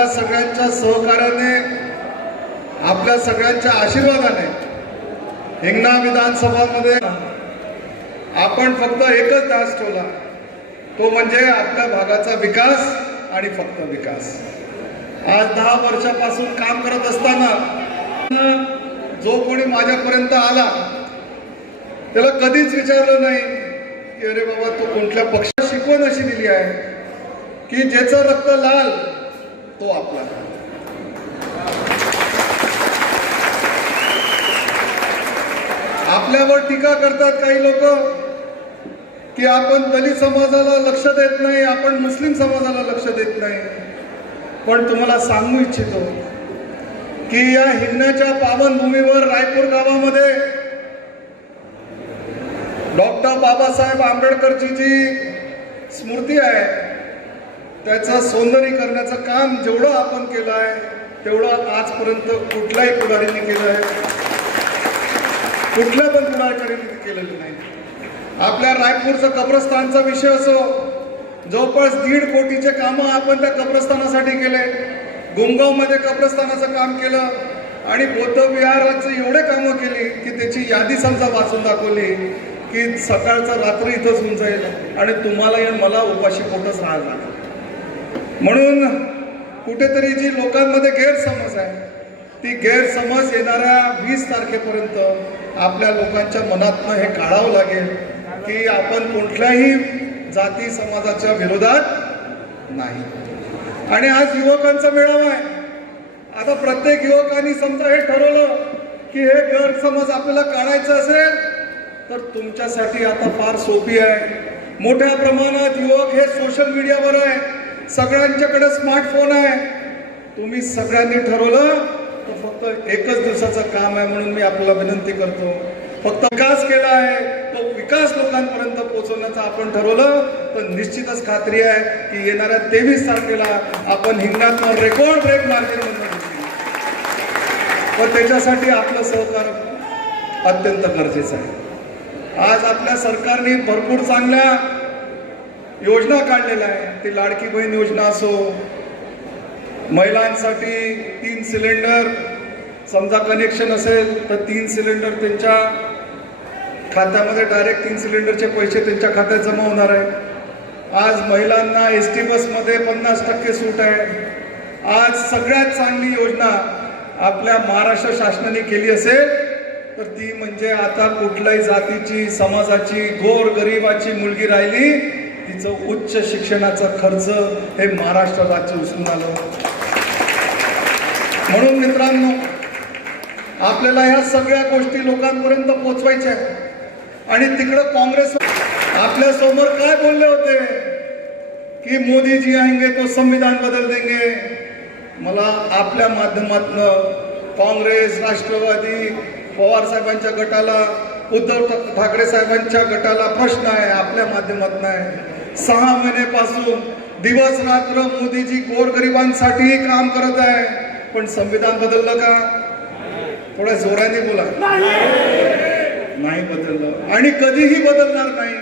आपल्या सगळ्यांच्या सहकार्याने, आपल्या सगळ्यांच्या आशीर्वादाने हिंगणा विधानसभामध्ये आपण फक्त एकच ध्यास ठेवला, तो म्हणजे आपल्या भागाचा विकास आणि फक्त विकास. आज 10 वर्षापासून काम करत असताना जो कोणी माझ्यापर्यंत आला त्याला कधीच विचारलं नाही की अरे बाबा तू कुठल्या पक्षात शिकवण अशी दिली आहे की ज्याचं रक्त लाल तो आपला. आपल्यावर टीका करतात काही लोक की आपण दलित समाजाला लक्ष देत नाही, आपण मुस्लिम समाजाला लक्ष देत नाही. पण तुम्हाला सांगू इच्छितो की या हिंगण्याच्या पावनभूमीवर रायपूर गावामध्ये डॉक्टर बाबासाहेब आंबेडकरची जी स्मृती आहे त्याचं सौंदर्यीकरणाचं काम जेवढं आपण केलं आहे तेवढं आजपर्यंत कुठल्याही पुढारीने केलं आहे, कुठल्या पण पुढाऱ्याने केलेलं नाही. आपल्या रायपूरचं कब्रस्तानचा विषय असो, जवळपास 1.5 कोटीचे कामं आपण त्या कब्रस्तानासाठी केले. गुमगावमध्ये कब्रस्तानाचं काम केलं आणि बौद्ध विहाराची एवढे कामं केली की त्याची यादी समजा वाचून दाखवली की सकाळचं रात्री इथंच होऊन जाईल आणि तुम्हाला मला उपाशी पोटच राहायला लागेल. म्हणून कुठेतरी जी लोकांमध्ये गैरसमज आहे ती गैरसमज येणाऱ्या 20 तारखेपर्यंत आपल्या लोकांच्या मनातनं हे काढावं लागेल की आपण कुठल्याही जाती समाजाच्या विरोधात नाही. आणि आज युवकांचा मेळावा आहे. आता प्रत्येक युवकांनी समजा हे ठरवलं की हे गैरसमज आपल्याला काढायचं असेल तर तुमच्यासाठी आता फार सोपी आहे. मोठ्या प्रमाणात युवक हे सोशल मीडियावर आहे, सगळ्यांच्याकडे स्मार्टफोन आहे. तुम्ही सगळ्यांनी ठरवलं तर फक्त एकच दिवसाचं काम आहे. म्हणून मी आपल्याला विनंती करतो, फक्त विकास केला आहे तो विकास लोकांपर्यंत पोहोचवण्याचं आपण ठरवलं तर निश्चितच खात्री आहे की येणाऱ्या 23 तारखेला आपण हिंगण्यात रेकॉर्ड ब्रेक मार्जिन पण त्याच्यासाठी आपलं सहकार्य अत्यंत गरजेचं आहे. आज आपल्या सरकारने भरपूर चांगल्या योजना काढलेल्या आहे. ती लाडकी बहीण योजना असो, महिलांसाठी 3 सिलेंडर समजा कनेक्शन असेल तर 3 सिलेंडर त्यांच्या खात्यामध्ये डायरेक्ट 3 सिलेंडरचे पैसे त्यांच्या खात्यात जमा होणार आहे. आज महिलांना एसटी बसमध्ये 50% सूट आहे. आज सगळ्यात चांगली योजना आपल्या महाराष्ट्र शासनाने केली असेल तर ती म्हणजे आता कुठल्याही जातीची समाजाची गोरगरिबाची मुलगी राहिली तिचं उच्च शिक्षणाचा खर्च हे महाराष्ट्र राज्य उचलून आलं. म्हणून मित्रांनो आपल्याला ह्या सगळ्या गोष्टी लोकांपर्यंत पोहोचवायच्या आणि तिकडं काँग्रेस आपल्या समोर काय बोलले होते की मोदी जी आएंगे तो संविधान बदल देंगे. मला आपल्या माध्यमातून काँग्रेस, राष्ट्रवादी, पवार साहेबांच्या गटाला, उद्धव ठाकरे साहेबांच्या गटाला प्रश्न आहे, आपल्या माध्यमातून आहे. 6 महिन्यापासून दिवस रात्र मोदीजी गोरगरिबांसाठी काम करत आहे, पण संविधान बदललं का? थोड्या जोराने बोला. नाही बदललं आणि कधीही बदलणार नाही.